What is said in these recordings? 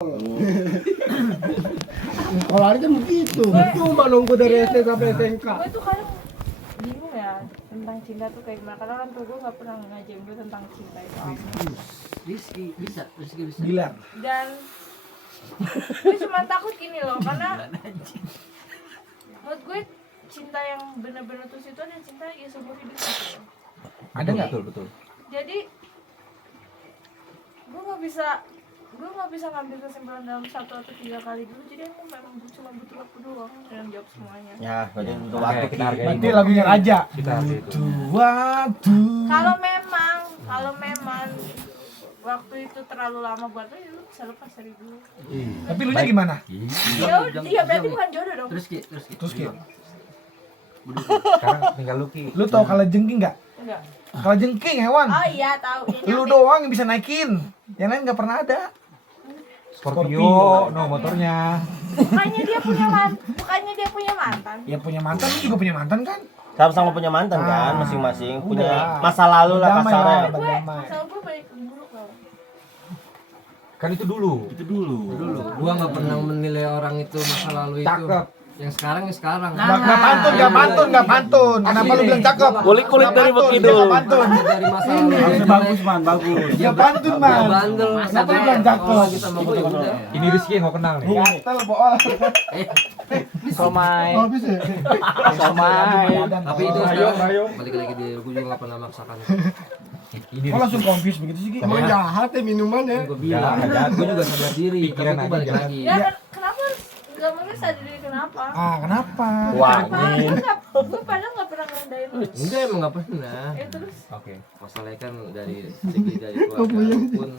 Kalau hari kan begitu. Cuma nunggu dari SD sampai SMK. Gue tuh kadang bingung ya tentang cinta tuh kayak gimana. Karena orang tua gue nggak pernah ngajarin gue tentang cinta itu apa. Rizky bisa. Gila. Dan gue cuma takut gini loh, karena menurut gue cinta yang benar-benar tulus itu ada cinta ya seumur hidup gitu loh. Ada nggak? Betul. Jadi gue nggak bisa ngambil kesimpulan dalam 1 atau 3 kali dulu. Jadi emang memang gue cuma butuh waktu doang dalam jawab semuanya. Ya, jadi butuh waktu kita hargai. Berarti lagunya Raja. Kita hargai itu. Butuh waktu. Kalau memang waktu itu terlalu lama buat lo, ya lo bisa lepas dari dulu. Tapi lu nya gimana? Iya berarti bukan jodoh dong. Terus Ki. Sekarang tinggal lu Ki. Lu tau kalajengking nggak? Enggak. Kalajengking hewan. Oh iya tahu. Ya, Lu doang yang bisa naikin. Yang lain nggak pernah ada. Scorpio, no motornya. Bukannya dia punya mantan. Ya punya mantan, lu juga punya mantan kan? sama-sama punya mantan kan, masing-masing punya Udah. masa lalu lah Damai kasarnya. lah. Gue Berdamai. sama gue baik buruk loh. Kan itu dulu. Gua nggak pernah menilai orang itu masa lalu itu. Cakep. Yang sekarang. Nggak pantun. Kenapa lu bilang cakep? Kulit-kulit dari Nggak Bekidul. pantun. Dari masa lalu. Harusnya bagus, bagus. Ya pantun, Gua Man. bandel. Kenapa lu bilang cakep? Lagi sama gua udah. Ini Rizky yang gua kenal nih. Gatel, bool. Somai. Oh, bisa. Tapi itu sekarang balik lagi dia, gua juga nggak pernah maksakan. Ini Kok langsung confuse begitu sih, Ki? Emang jahat ya minumannya. Gua bilang, gua juga sadar diri. Pikiran Tapi gua aja balik jahat. lagi. Ya kan kenapa nggak mungkin sadar diri kenapa? Kenapa? Wah, Gue padahal nggak pernah ngerendahin lu. Enggak, emang nggak pernah. Ya terus Oke. Masalahnya kan dari segi dari keluarga pun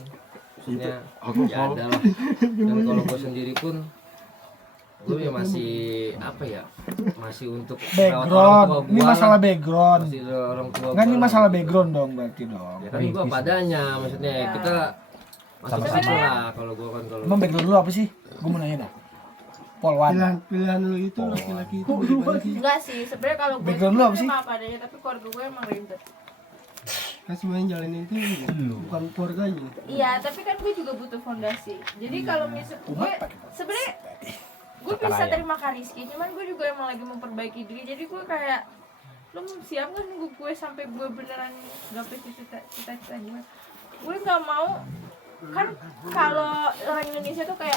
maksudnya ya ada lah. Dan kalau gue sendiri pun gue ya masih apa ya, masih untuk merawat orang Background. tua Ini gua, masalah background. masih orang tua Enggak, ini gua. masalah background dong berarti dong. Ya kan gue padanya, maksudnya Ya. kita masing-masing lah. Kalau gue kan kalau Emang background lu apa sih? Gue mau nanya dah. Polwan. Pilihan lu itu laki-laki itu gimana sih? enggak sih sebenarnya kalau gue Background lu apa sih? apa adanya, tapi keluarga gue emang ribet. Kan semuanya jalanin itu bukan keluarganya. Iya tapi kan gue juga butuh fondasi. Jadi kalau misal gue sebenarnya gue bisa terima Rizky, cuman gue juga emang lagi memperbaiki diri. Jadi gue kayak lo siap nggak nunggu gue sampai gue beneran gapai cita-cita gue? Gue nggak mau kan kalau orang Indonesia tuh kayak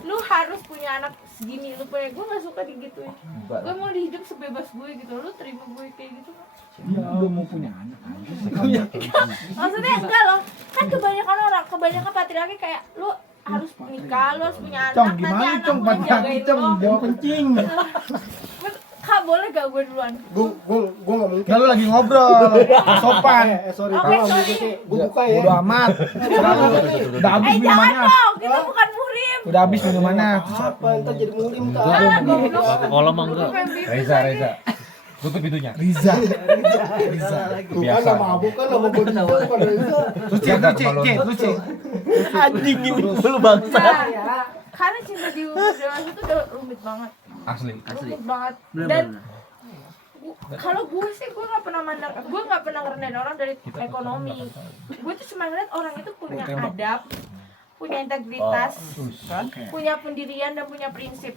lu harus punya anak segini, lu punya, gue nggak suka digituin. Gue mau hidup sebebas gue gitu, lu terima gue kayak gitu kan? Ya, gue mau punya anak. Maksudnya enggak loh, kan kebanyakan patriarki kayak lu harus nikah, lu harus punya anak, Cong, nanti gimana anak Cong? lu Patriarki, jagain Cong. lo. Jawab kencing. Kak boleh gak gue duluan? Gue nggak mungkin. Lalu lagi ngobrol. Sopan. Sorry. Oke, sorry. Gue buka ya. Udah amat. Udah habis Jangan minumannya. dong, kita bukan murim. Udah habis minumannya. Apa ntar jadi murim tak? Ah, goblok. Kalau mah enggak. Gue pengen pipis Reza. lagi. Tutup pintunya. Riza. Bukan nama mabuk kan nama gue juga bukan Reza. Terus Cek. Anjing ini lu bangsa. Nah, karena cinta di umur dewasa itu udah rumit banget. Asli. Rumit banget. Dan kalau gue sih gue nggak pernah ngerendahin orang dari ekonomi. Gue tuh cuma ngeliat orang itu punya adab, punya integritas, punya pendirian dan punya prinsip.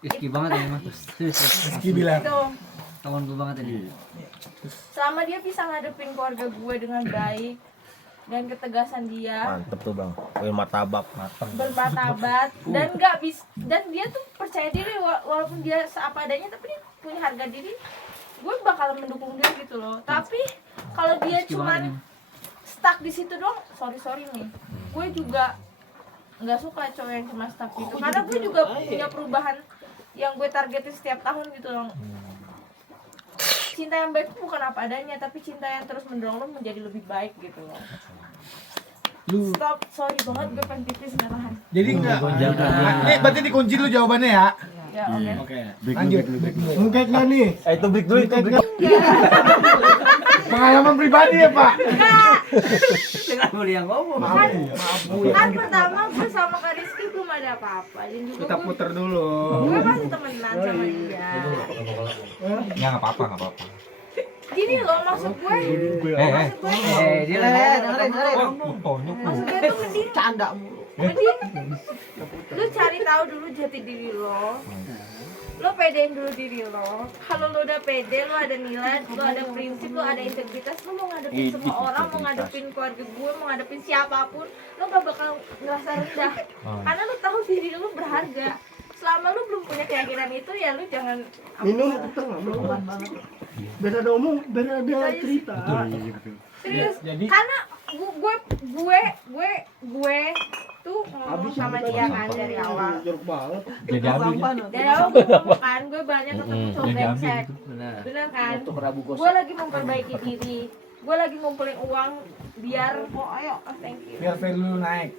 Rizky banget ya mas. Rizky bilang. Itu Kawan gue banget ini. selama dia bisa ngadepin keluarga gue dengan baik dan ketegasan dia, Mantep tuh bang, martabak. bermartabat dan nggak bisa, dan dia tuh percaya diri walaupun dia seapa adanya, tapi dia punya harga diri, gue bakal mendukung dia gitu loh. Tapi kalau dia cuman stuck di situ doang, sorry nih, gue juga nggak suka cowok yang cuma stuck gitu, karena gue juga punya perubahan yang gue targetin setiap tahun gitu loh. Cinta yang baik itu bukan apa adanya, tapi cinta yang terus mendorong lo menjadi lebih baik gitu loh. Stop, sorry banget gue pengen pipis beneran. Jadi enggak. Berarti dikunci dulu jawabannya ya. Ya oke. Lanjut. Mungkin nggak nih? Itu break dulu itu. Pengalaman pribadi ya, Pak. Jangan boleh yang ngomong. Kan pertama gue sama Kak Rizky belum ada apa-apa, dan juga Kita puter dulu. gue masih temenan sama dia. Ya nggak apa-apa. Gini loh maksud gue, Dia dengerin. Tonyok. maksud gue tuh mending Canda mulu. Mending lu cari tahu dulu jati diri lo. Lo pedein dulu diri lo. Kalau lo udah pede, lo ada nilai, lo ada prinsip, lo ada integritas, lo mau ngadepin semua orang, mau ngadepin keluarga gue, mau ngadepin siapapun, lo gak bakal ngerasa rendah. Karena lo tahu diri lo berharga. Selama lo belum punya keyakinan itu, ya lo jangan Minum tengah belum. Biar ada omong, biar ada cerita. serius. Jadi- Karena gue tuh ngomong sama dia kan dari awal. Jeruk banget. Jadi habis. Dari awal gue ngomong kan, gue banyak ketemu cowok Jadi habis brengsek. gitu. Benar. Bener kan? Untuk Rabu Gosok. Gue lagi memperbaiki diri. Gue lagi ngumpulin uang biar thank you. Biar value naik.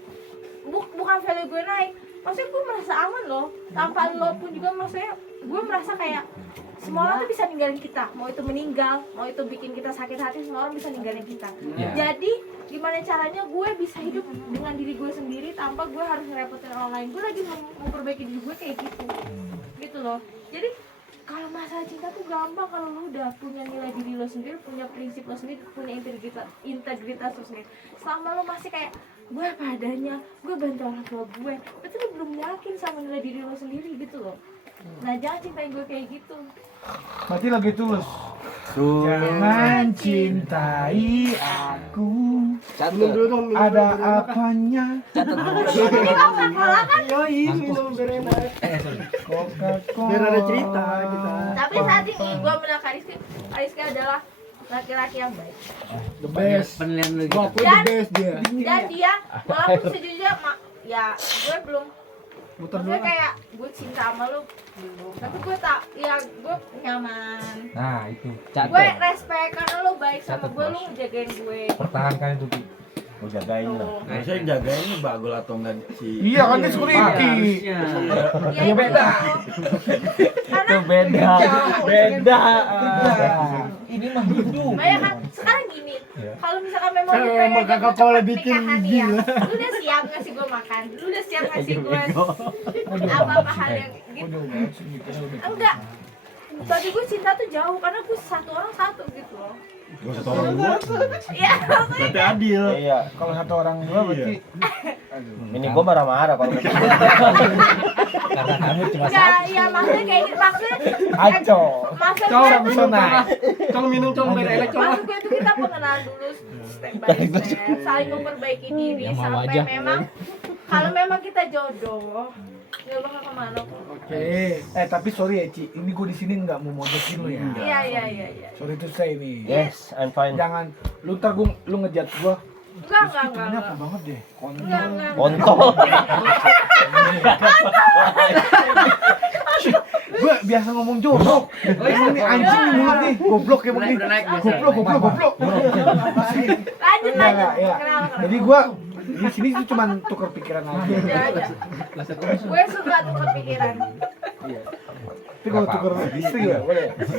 Bukan value gue naik. Maksudnya gue merasa aman loh. Tanpa lo pun juga maksudnya gue merasa kayak semua orang tuh bisa ninggalin kita. Mau itu meninggal, mau itu bikin kita sakit hati, semua orang bisa ninggalin kita. Iya. Jadi gimana caranya gue bisa hidup dengan diri gue sendiri tanpa gue harus ngerepotin orang lain. Gue lagi memperbaiki diri gue kayak gitu. Gitu loh. Jadi kalau masalah cinta tuh gampang kalau lo udah punya nilai diri lo sendiri, punya prinsip lo sendiri, punya integritas lo sendiri. Selama lo masih kayak gue apa adanya, gue bantu orang tua gue, berarti lo belum yakin sama nilai diri lo sendiri gitu loh. Nah jangan cintain gue kayak gitu. Berarti lagi tulus. Jangan cintai aku. Minum dulu dong. minum Ada dulu, biar enak. apanya? Ini Coca-Cola kan. Yoi, minum biar enak. Coca-Cola. Biar ada cerita kita. Tapi saat ini gue menang Kariski adalah laki-laki yang baik. The best. Penilaian lu Gua gitu. akuin the best dia. Dan dia walaupun sejujurnya ya gue belum Muter dulu. maksudnya kayak gue cinta sama lu belum, tapi gue tak ya gue nyaman, Nah, itu. gue respect karena lu baik sama Catat, gue, lu Bos. ngejagain gue. Pertahankan itu, Ki. Gue jagain lah. Tuh. Harusnya yang jagain ini bagul atau enggak si. Iya kan dia security. Ya, Ya beda. karena beda. Beda. Ini mah hidup. banyak kan sekarang gini, Iya. kalau misalkan memang Kalau lu pengen emang kakak Paula cepet bikin nikahan nih ya, gila. lu udah siap ngasih gue makan, lu udah siap ngasih gue apa-apa hal yang gitu. Enggak, bagi gue cinta tuh jauh karena gue satu orang satu gitu loh. Gak usah tolong gua. Iya, Berarti adil. Iya, Kalau satu orang dua berarti ini gua marah-marah kalau ketemu. Karena kamu cuma enggak, iya maksudnya kayak gitu, maksudnya aco. maksud Cong, gue minum tuh tengah. Cong minum cong biar enak cong. maksud gue tuh kita pengenalan dulu step by step, saling memperbaiki diri Yang mau sampai aja. memang kalau memang kita jodoh nggak bakal kemana kok. Oke. Tapi sorry ya Ci, ini gue di sini nggak mau modesin lu ya. Iya. Sorry to say nih. Yes, I'm fine. Jangan lu ntar lu ngejudge gua. Ini apa Enggak. banget deh. Enggak. Kontol. Gue biasa ngomong jorok. Emang nih anjing nih mulut nih. Goblok ya begini. Udah naik, biasa. Goblok. Lanjut. Ya. Kenapa? Jadi gua di sini tuh cuma tuker pikiran aja. Ya. Gue suka tuh kepikiran. Tapi kalau tuker istri ya boleh. Tapi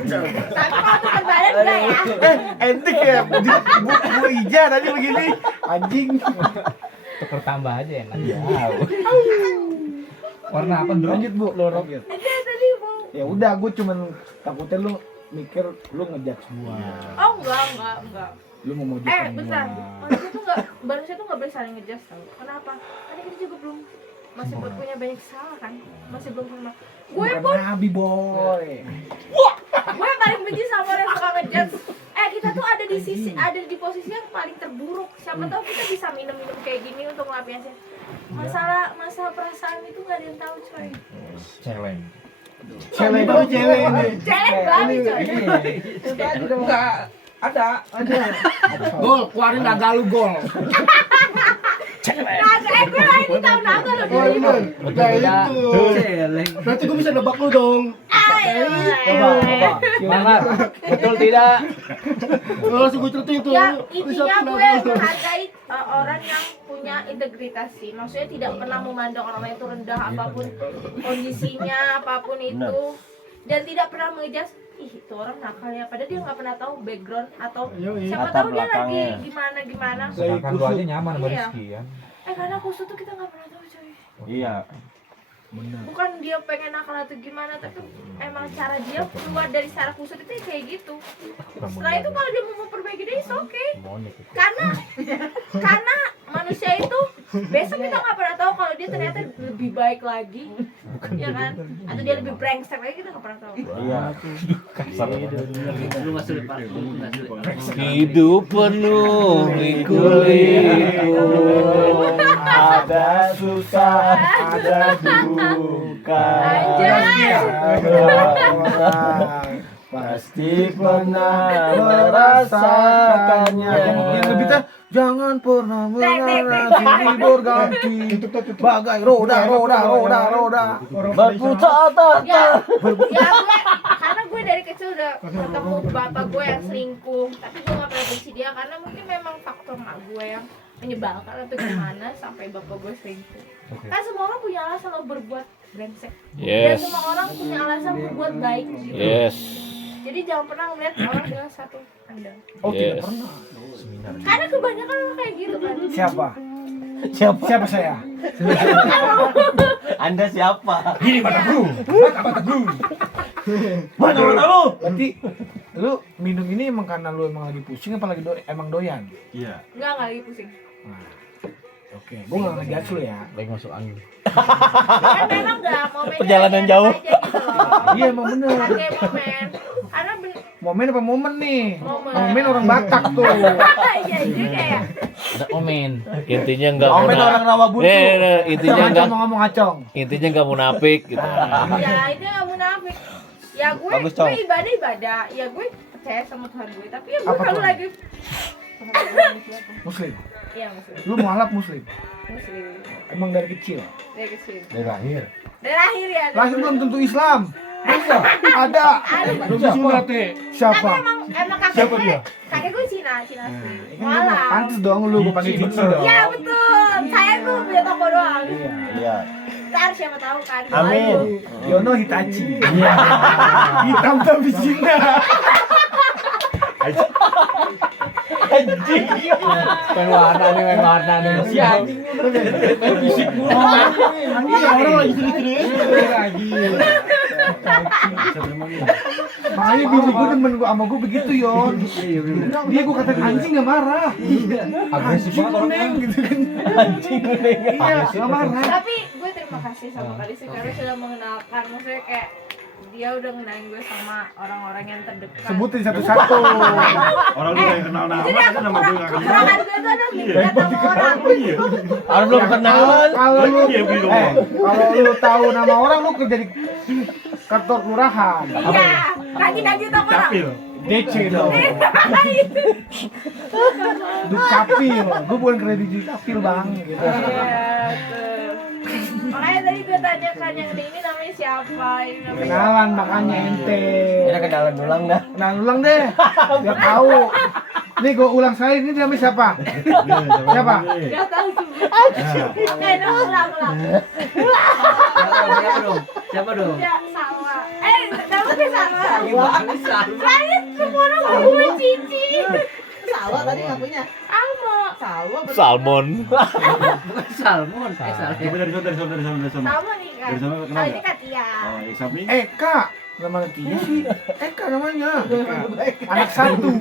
kalau tuh badan enggak ya. Entik ya. Bu Ija tadi begini. Anjing. tuker tambah aja enak. Warna apa, Bro? Lanjut Bu, lorok. Dia tadi mau. Ya udah, gue cuman takutnya lu mikir lu ngejudge gua. Oh enggak. Lu mau mojokan Bentar. gua. Manusia tuh nggak boleh saling ngejudge tau. Kenapa? Karena kita juga belum masih punya banyak kesalahan kan. Masih belum pernah. Gue Bukan pun nabi boy. gue paling benci sama orang yang suka ngejudge. Kita tuh ada di posisi yang paling terburuk. Siapa tahu kita bisa minum kayak gini untuk ngelampiasin masalah perasaan itu nggak ada yang tahu coy. Celeng. Cewek itu cewek ini. Celeng banget coy. Enggak ada. Gol, keluarin naga lu gol. Nah, gue lain di tahun naga loh. Oh bener. Nah itu. Celeng. Berarti gue bisa nebak lu dong. Coba. Mana? Betul tidak? Kalau langsung gue celutin tuh. Ya intinya gue menghargai orang yang punya integritas sih. Maksudnya tidak pernah memandang orang lain itu rendah apapun kondisinya, apapun itu, dan tidak pernah mengejudge itu orang nakal ya. Padahal dia nggak pernah tahu background atau Yoi. siapa Latar tahu dia lagi belakangnya. gimana. Sedangkan lu aja nyaman sama Iya. Rizky kan. Karena kusut tuh kita nggak pernah tahu coy. Iya. Bukan dia pengen nakal atau gimana, tapi emang cara dia keluar dari secara kusut itu kayak gitu. Setelah itu kalau dia mau memperbaiki diri, oke. Monyet itu. Karena manusia itu besok kita nggak pernah tahu kalau dia ternyata lebih baik lagi, ya kan? Atau dia lebih brengsek lagi, kita nggak pernah tahu. Iya. Lu nggak sulit pak, lu nggak sulit. Hidup penuh liku-liku. Ada susah, ada duka. Anjay. Pasti pernah merasakannya. Yang lebih teh jangan pernah mengarah silih berganti bagai roda. Berputar-putar. Ya gue, karena gue dari kecil udah ketemu bapak gue yang selingkuh, tapi gue nggak pernah benci dia karena mungkin memang faktor mak gue yang menyebalkan atau gimana sampai bapak gue selingkuh. Kan semua orang punya alasan lo berbuat brengsek, dan Yes. semua orang punya alasan berbuat baik gitu. Yes. Jadi jangan pernah ngeliat orang dengan satu pandang. Oh Yes. tidak pernah. Karena kebanyakan orang kayak gitu kan. Siapa? Siapa saya? Anda siapa? Ini mataku. Mana lu? Berarti lu minum ini emang karena lu emang lagi pusing apa lagi emang doyan? Iya. Enggak lagi pusing. Oke, gua nggak ngejudge lu ya. Lagi masuk angin. Kan memang enggak momennya Perjalanan aja jauh. gitu loh. Iya emang bener. Bukan kayak momen. Karena Momen apa momen nih? Momen. Momen orang Batak tuh. iya juga ya. Ada omen. Intinya enggak Omen orang Rawabuntu. intinya enggak Ngomong ngacong. intinya enggak munafik gitu. Ya itu nggak munafik. Ya gue Bagus, Cong. ibadah. Ya gue percaya sama Tuhan gue. Tapi ya gue Apa kalau Tuhan? lagi Muslim. Iya muslim. Lu mualaf Muslim. Muslim. Emang dari kecil. Dari kecil. Dari lahir. Dari lahir ya. Lahir belum tentu Islam. Ada. Ada. Siapa? Tapi emang kakek gue Cina asli. Kan Malah. pantes dong lu gua panggil Cici dong. Ya betul. Saya gue punya toko doang. Iya. Ntar siapa tahu kan. Amin. Yono Hitachi. Hitam tapi Cina. Main warna nih. Si anjing bisik mulu. Anjing orang lagi cerita-cerita lagi. Makanya bini gue demen gua sama gue begitu Yon. Dia gue katain anjing gak marah. Agresif Anjing banget neng orangnya. gitu kan. Anjing kuning. Iya gak marah. Tapi gue terima kasih sama Kak Rizky karena sudah mengenalkan, maksudnya kayak dia udah ngenalin gue sama orang-orang yang terdekat. Sebutin satu-satu. Orang lu yang kenal nama Jadi kan nama gue nggak kenal. kekurangan gue tuh adalah minta sama orang. Iya. Orang belum kenalan. Kalau lu Iya, belum. kalau lu tahu nama orang lu kerja di kantor kelurahan. Iya, lagi toko orang. Capil. DC dong. Dukcapil. Gue bukan kerja di Dukcapil bang. Gitu. Iya, tuh. Makanya tadi gue tanyakan yang ini namanya siapa, ini namanya Kenalan makanya ente. Udah kenalan ulang dah. Kenalan ulang deh. Biar tahu. Nih gue ulang sekali, ini namanya siapa? Siapa? Gak tahu juga. Ulang. Siapa dong? Ya, sama. Namanya sama. Soalnya semua orang mau gue Cici. Salwa tadi ngakunya. Sama. Salwa betul. Salmon. Bukan salmon. Salmon. Coba dari sana. Sama nih kan. Dari sana kenal Oh, ini nggak? Katia. Oh, Iksapi. Eka. Nama dia sih Eka namanya. Anak satu.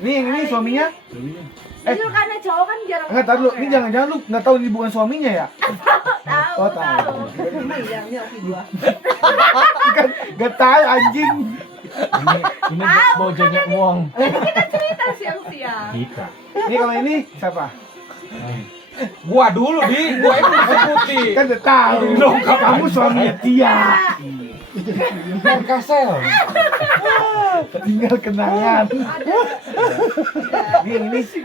Nih yang ini suaminya. Itu karena cowok kan jarang. Enggak, tahu lu. Ini jangan-jangan lu enggak tahu ini bukan suaminya ya? tahu. Oh, tahu. Iya, oke gua. Kan enggak tahu anjing. Ini bojongnya uang. Kita cerita siang-siang. Kita. Nih kalau ini siapa? Gua dulu gua itu disebutin. Kan udah tahu. Loh, kamu suaminya dia. Kan kasel. Tinggal kenangan. Nih ini sih.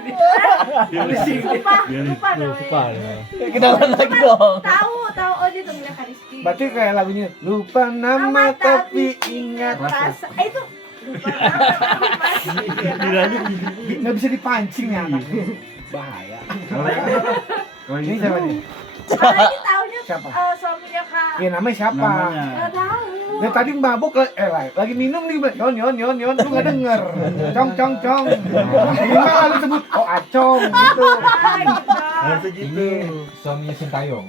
Lupa namanya. Kenalan lagi dong. Tahu oh dia temennya Kak Rizky. Berarti kayak lagunya lupa nama tapi ingat rasa. Itu lupa nama tapi masih. nggak bisa dipancing ya anaknya. Bahaya. Kalau Ini siapa nih? Kalau ini taunya Siapa? suaminya Kak. Ya namanya siapa? namanya. Nggak tahu. Ya tadi mabuk lagi minum nih, yon, lu nggak denger. Cong. Ini mah lalu sebut, oh acong gitu. Gitu. Harus segitu. Ini suaminya Sintayong.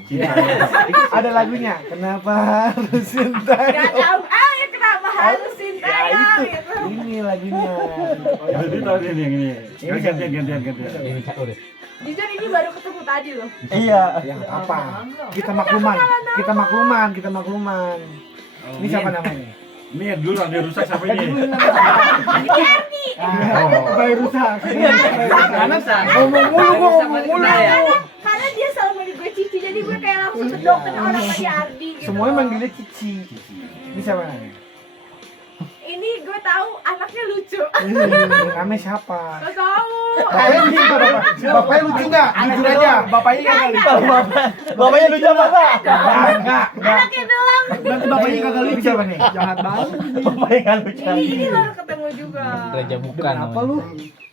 Ada lagunya. Kenapa harus cinta? Nggak tahu. Ya kenapa harus cinta Ya ya? itu. Gitu. Ini lagunya. Jadi tahu ini yang ini. Gantian. Ini cak udah. Jujur ini baru ketemu tadi loh. Iya. Yang apa? Kita makluman. Ini siapa namanya? Ini yang dulu yang dia rusak siapa ini? Bayi rusak. Ngomong mulu. Karena dia selalu manggil gue Cici, jadi gue kayak langsung kedok orang tadi Ardi gitu. Semuanya manggilnya Cici. Ini siapa namanya? Ini gue tahu anaknya lucu. Namanya siapa? Gak tahu. Bapaknya lucu nggak? Jujur aja. Bapaknya kagak lucu. Bapaknya lucu apa, Pak? Enggak. Anaknya doang. Berarti bapaknya kagak lucu. Siapa nih? Jahat banget. Bapaknya nggak lucu. Ini baru ketemu juga. Raja bukan. Apa lu?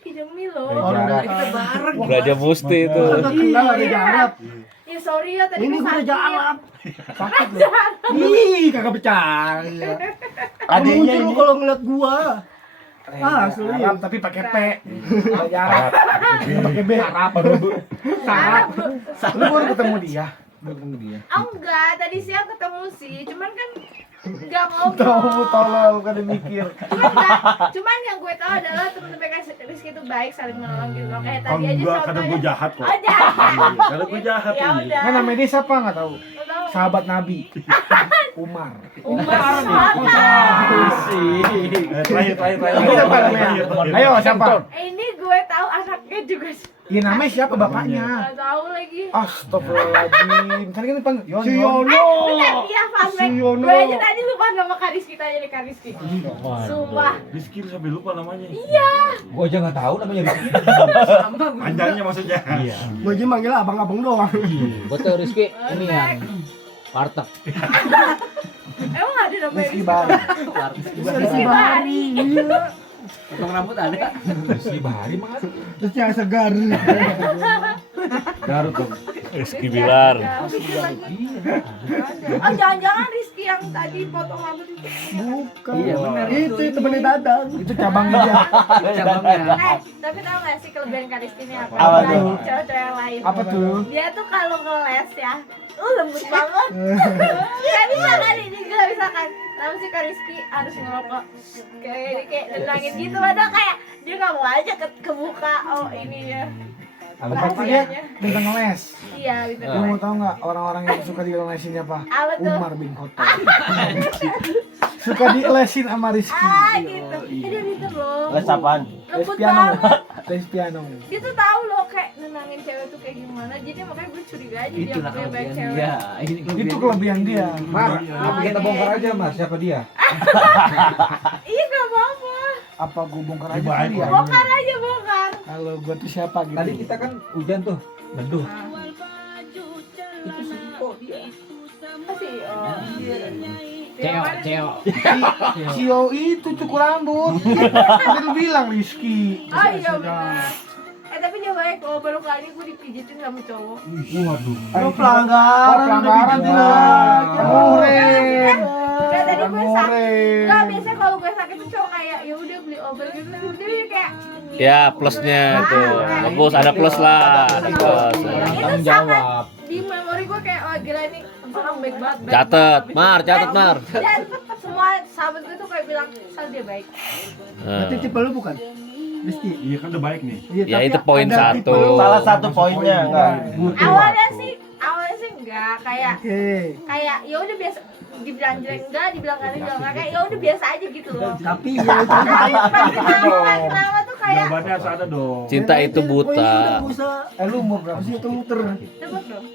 Ih, demi lo. Orang Jarak. kita bareng. Raja Musti itu. Kita kenal ada jarak. Ya sorry ya tadi Ini gue gue sakit. jalan. Sakit lu. Ih, kagak percaya. Adiknya Lucu lu ini. kalau ngeliat gua. Ah, Arab serius. tapi pakai P. Ada jarak. Pakai B. Sarap. Lu baru ketemu dia. Oh enggak, tadi siang ketemu sih, cuman kan enggak Tahu ngobrol. tolol kan dia mikir. Cuman yang gue tahu adalah teman-teman Rizky itu baik, saling menolong gitu loh. Kayak Kalau tadi aja enggak, kadang gue contohnya. jahat kok. Oh jahat. Kalau gue jahat Ya ini. udah. Nah, namanya dia siapa nggak tahu? Nggak tahu. Sahabat Nabi. Umar. Umar. Terakhir. Ini siapa namanya? Ayo siapa? Ini gue tahu anaknya juga. Iya namanya siapa bapaknya? Nggak tahu lagi. Astagfirullahaladzim. Kan kita panggil Yon. Si Yon. Yono. Bener, iya Fasmek. Si Yono. Gue aja tadi lupa nama Kak Rizky, tanya nih Kak Rizky. Sumpah. Rizky lu sampai lupa namanya. Gua aja nggak tahu namanya Rizky. Panjangnya maksudnya. Iya. Gua aja manggil abang-abang doang. Betul Rizky. Ini yang Warteg. Emang ada nama Rizky Rizky? Bari. Rizky Bari. Rizky Bahari mah ada. Terus yang segar. Garut dong. Rizky Bilar. Oh jangan-jangan Rizky yang tadi potong rambut itu. Bukan. Iya benar. Itu temennya Dadang. Itu cabangnya dia. Tapi tau gak sih kelebihan Kak Rizky ini apa? Apa tuh? Dibanding cewek-cewek yang lain. Apa tuh? Dia tuh kalau ngeles ya, lembut banget. Gak bisa kan ini, gak bisa kan. Tapi si Kak Rizky harus ngerokok kayak nenangin gitu, padahal kayak dia gak mau aja ke muka. Oh ini ya. Tapi dia bintang ngeles. Iya gitu. Lu mau tahu nggak orang-orang yang suka dilesin apa? Apa tuh? Umar bin Khattab. Suka dilesin sama Rizky. Ah gitu. Dia gitu loh. Les apaan? Les Lembut piano. banget. Les piano. Dia tuh tahu loh kayak nenangin cewek tuh kayak gimana. Jadi makanya gue curiga aja dia punya banyak cewek. Itu kelebihan dia. Mar, apa kita bongkar aja Mas siapa dia? Iya gak apa-apa. Apa gue bongkar aja Baik, kali ya? Bongkar aja bongkar. Kalau gue tuh siapa gitu? Tadi kita kan hujan tuh, neduh. Masih oh. Ceo. Cio itu cukur rambut. Tadi lu bilang Rizky. Oh iya benar. Tapi dia baik loh, baru kali ini gue dipijitin sama cowok. Waduh. Lu pelanggaran. Pelanggaran tidak. Murid. Kayak tadi gue sakit. Murid. Enggak, biasanya kalau gue sakit tuh cowok kayak ya udah beli obat gitu. Dia kayak Ya plusnya itu. Bagus ada plus lah. Ada plus. itu sangat di memori gue kayak oh gila ini orang baik banget. Catet, Mar, catet Mar. Dan semua sahabat gue tuh kayak bilang Sal dia baik. Berarti tipe lu bukan? Rizky. Iya kan udah baik nih. Iya, Ya tapi itu poin ada satu. tipe lu. Salah satu poinnya enggak. Awalnya sih enggak kayak Oke. ya udah biasa, dibilang jelek enggak, dibilang kali enggak, kayak ya udah biasa aja gitu loh. Tapi ya itu Tapi pas kenapa tuh kayak Jawabannya harus ada dong. Cinta itu buta. Lu umur berapa sih? Itu muter. tebak dong.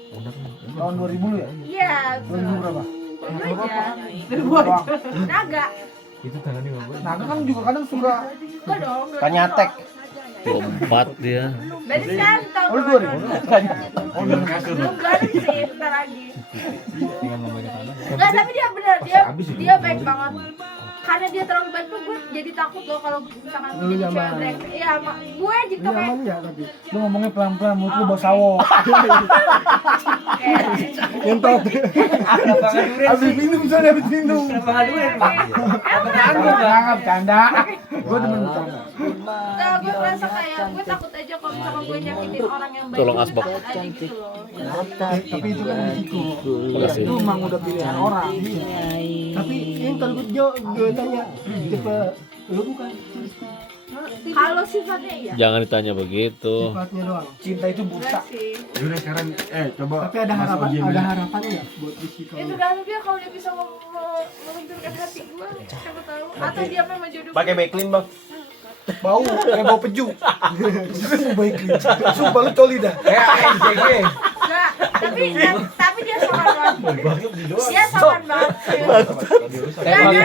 Tahun 2000 lu ya? Iya, 2000 berapa? Dulu aja. Naga. Itu tangannya nggak boleh. Nah, kan juga kadang suka. Enggak dong. Kan nyatek. 24 dia. Berarti kan tahun Oh, 2000. Oh, belum kasur. Belum garis sih, bentar lagi. Tinggal ngomongin tangan. Enggak, tapi dia bener, dia baik banget. Karena dia terlalu baik tuh gue jadi takut loh kalau misalkan gue Lu jadi nyaman. cewek break. Iya, gue aja tuh kayak Nyaman enggak tapi? Lu ngomongnya pelan-pelan, mulut lu bau sawo. Ngentot. Habis minum soalnya habis minum. Jangan bercanda. Gua demen bercanda. Nah, gue merasa kayak gue takut aja kalau misalkan gue nyakitin orang yang baik. Tolong gue asbak. takut aja gitu loh. Tapi itu kan risiko. Makasih. Itu emang udah pilihan orang. Tapi yang kalau gue tanya tipe lu bukan? Kalau sifatnya iya. Jangan ditanya begitu. Sifatnya doang. Cinta itu buta. Enggak sih. Yaudah sekarang coba Tapi ada Mas harapan, Oji ada bilang. harapan nggak buat Rizky Itu kalau tergantung dia kalau dia bisa melunturkan hati gua, siapa tahu. Atau dia memang jodoh. Pakai backlink, Bang. Bau, kayak bau peju. Mau baik nih. Sumpah lu coli dah. Enggak, tapi dia sopan banget. Dia sopan banget.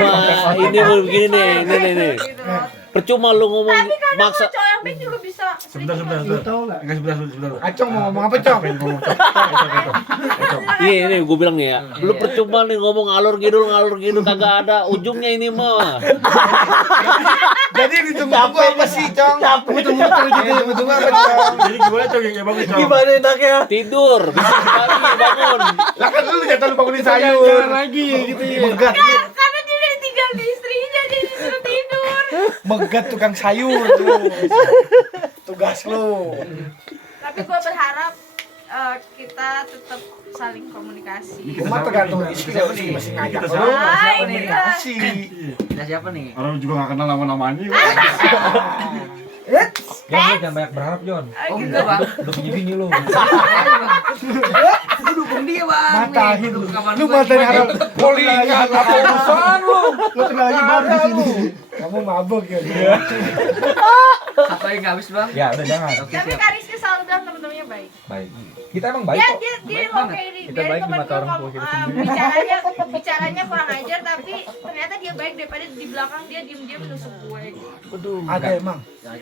Wah, ini begini nih. Gitu loh. Percuma lu ngomong Tapi kadang maksa. cowok yang baik juga bisa. Sebentar. lu tahu nggak? Enggak sebentar. Acong mau ngomong apa, Cong? Pengen ngomong Cok. Ini gue bilang nih ya. Lu percuma nih ngomong alur gidul kagak ada ujungnya ini mah. Jadi yang ditunggu apa sih, Cong? Muter-muter gitu, ditunggu apa, Cong? Jadi gimana Cok yang bagus Cok? Gimana enaknya? Tidur, bisa pagi bangun. Lah kan lu jatuh lu bangunin sayur. Lagi gitu ya. Megat, Karena dia udah tinggal di istrinya jadi disuruh tidur. megat tukang sayur lu. Tugas lu. Tapi gua berharap kita tetap saling komunikasi. Cuma tergantung istri masih ngajak Kita lu. siapa? Hai, Komunikasi. Kita siapa nih? Orang juga nggak kenal nama-namanya. Jon, jangan banyak berharap, Jon. gitu. Lu punya bini lu. Matahin lu. Lu matahin harap polikan apa urusan lu? Lu kenal lagi baru di sini. Kamu mabuk ya. Apa yang habis, Bang? Ya, udah jangan. Tapi Karisnya selalu bilang temen-temennya baik. Baik. Kita emang baik Dia kok. ngomong kayak ini. Kita Dia baik di temen mata gua orang tua kita sendiri. bicaranya kurang ajar tapi ternyata dia baik daripada di belakang dia diem-diem menusuk gue. Ada emang.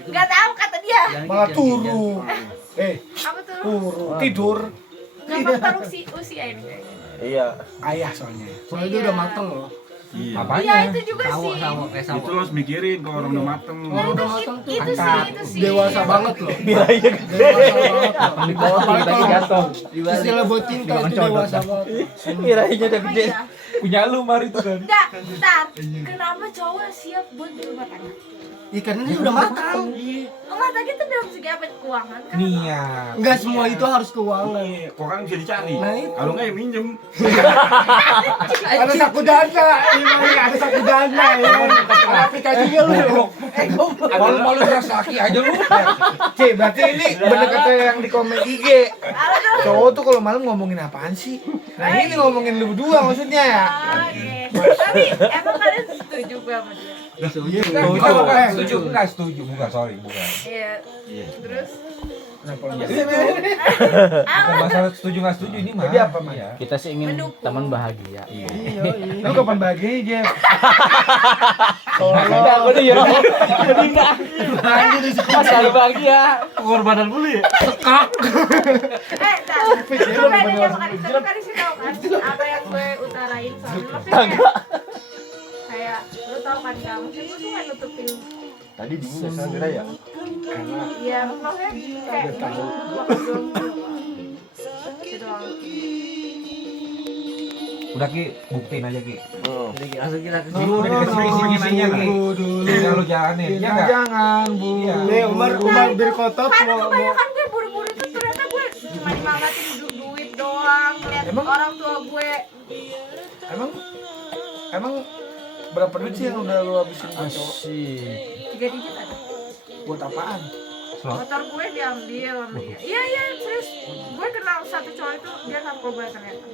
Gak tahu kata dia. Malah turu. Apa tuh? Turu. Tidur. Gak faktor usia ini kayaknya. Iya. Ayah soalnya. Soalnya dia udah mateng loh. Iya. Iya itu juga sih. Itu lo harus mikirin kalau orang udah mateng. Nah, itu sih. Dewasa banget loh. Bilanya Dewasa banget loh. Di bawah Apalagi tadi kalau jatuh. istilah buat cinta itu dewasa banget. Bilanya udah Oh gede. iya. Punya lu mari itu kan. Enggak, bentar. Kenapa cowok siap buat berumah tangga? Ikan ini udah matang. Rumah tangga itu dalam segi apa? Keuangan kan? Niat. Enggak semua itu harus keuangan. Kok kan bisa dicari. Nah, itu. Kalau nggak ya minjem. Ada saku dana, ini ada saku dana ya. Ada aplikasinya lu. Malu-malu keras laki aja lu. Cik, berarti ini bener kata yang di komen IG. Apa tuh? Cowok tuh kalau malam ngomongin apaan sih? Nah ini ngomongin lu berdua maksudnya ya. Oke. Tapi emang kalian setuju gue sama dia? Iya, Setuju. Enggak setuju. Bukan, sorry, bukan. Iya. Terus? Bukan masalah setuju nggak setuju ini mah. Jadi apa, Mas? Iya. Kita sih ingin Mendukung. teman bahagia. Iya. Lu kapan bahagia, Jeff? Aku nih ya. Selalu bahagia. Pengorbanan dulu ya. Entar. Lu bedanya sama Karis. Tapi Karis sih tau kan apa yang gue utarain soalnya. Maksudnya kayak lu tau kan gak? Maksudnya gue tuh gak nutupin. Tadi dingin ya kira ya. Iya, maksudnya kayak gue doang. Gitu doang. Udah Ki, buktiin aja Ki. Langsung kita Lu udah dikasih misinya Ki. Tinggal lu jalanin. Ya enggak? Jangan, Bu. Iya. Nih Umar berkotot Karena mau kebanyakan gue buru-buru itu ternyata gue cuma dimanfaatin duit doang, ngeliat orang tua gue. Emang berapa duit sih yang udah lu habisin buat cowok? 3 digit ada. Buat apaan? Motor gue diambil sama dia. Iya serius. Gue kenal satu cowok itu dia narkoba ternyata.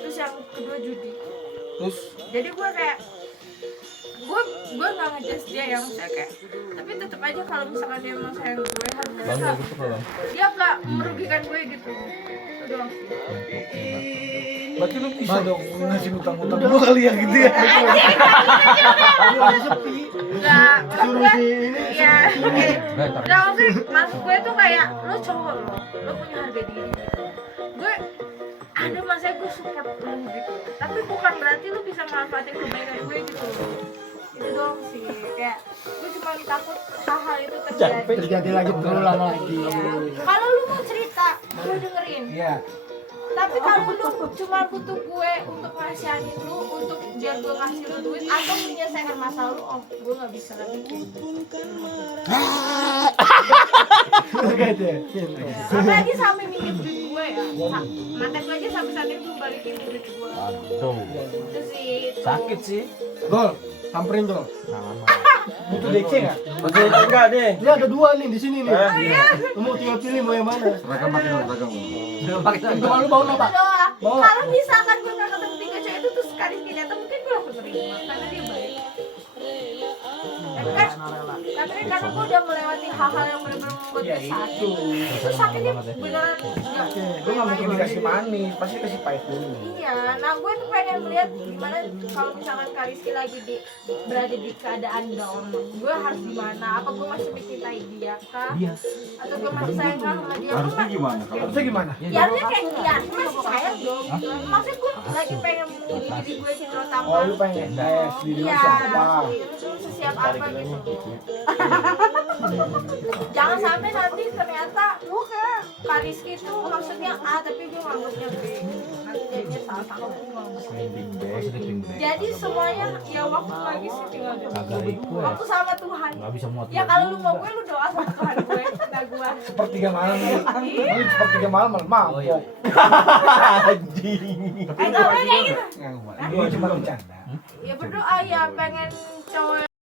Terus yang kedua judi. Terus Jadi gue kayak gue nggak ngejudge dia yang saya kayak, tapi tetap aja kalau misalkan dia emang sayang gue harusnya dia nggak merugikan gue gitu. Itu doang sih. berarti lu bisa dong ngasih utang-utang dulu kali ya gitu ya. Nggak, maksud gue ya nggak maksud gue tuh kayak lo cowok lo punya harga diri gitu. Gue ada masanya gue support lo gitu, tapi bukan berarti lo bisa manfaatin kebaikan gue gitu. Itu doang sih, kayak gue cuma takut hal-hal itu terjadi lagi berulang lagi. Iya. Kalau lu mau cerita gue dengerin, Iya. tapi kalau lu cuma butuh gue untuk ngasihanin lu, untuk biar gue kasih lu duit atau menyelesaikan masalah lu, oh gue nggak bisa lagi gitu. Apalagi sampai minjem duit gue ya, mantan gue aja sampai saat itu balikin duit gue. Itu sih. Sakit sih. Gol, samperin Gol. Nah, Butuh DC nggak? Masih enggak deh. Ini ada 2 nih di sini nih. Kamu tinggal pilih mau yang mana. Seragam pakai dong, seragam. Kemalu bau apa? Doa. Bawa. Kalau misalkan gue nggak ketemu 3 cewek itu terus sekali ternyata mungkin gue langsung terima karena dia baik. Tapi kan karena gue udah melewati hal-hal yang benar-benar membuat gue sakit. Itu sakitnya beneran nggak. Gue nggak mungkin dikasih manis, pasti dikasih pahit dulu. Iya, nah gue tuh pengen melihat gimana kalau misalkan Kak Rizky lagi berada di keadaan down, gue harus gimana? Apa gue masih mencintai dia kah? Atau gue masih sayang kah sama dia? Harusnya gimana? Harusnya gimana? Ya harusnya kayak ya harusnya masih sayang dong. Maksudnya gue lagi pengen menguji diri gue sih terutama. Oh, lu pengen tes diri lu Iya, siapa? lu sesiap apa gitu. Jangan sampai nanti ternyata Kak Rizky itu maksudnya A tapi gue nganggapnya B. Nanti jadinya salah sama gue. Jadi semuanya ya waktu lagi sih tinggal waktu sama Tuhan. Ya kalau lu mau gue lu doa sama Tuhan gue, enggak gue. Sepertiga malam nih. Iya. Ini sepertiga malam mampok. Enggak boleh kayak gitu. Gue cuma bercanda. Ya berdoa ya pengen cowok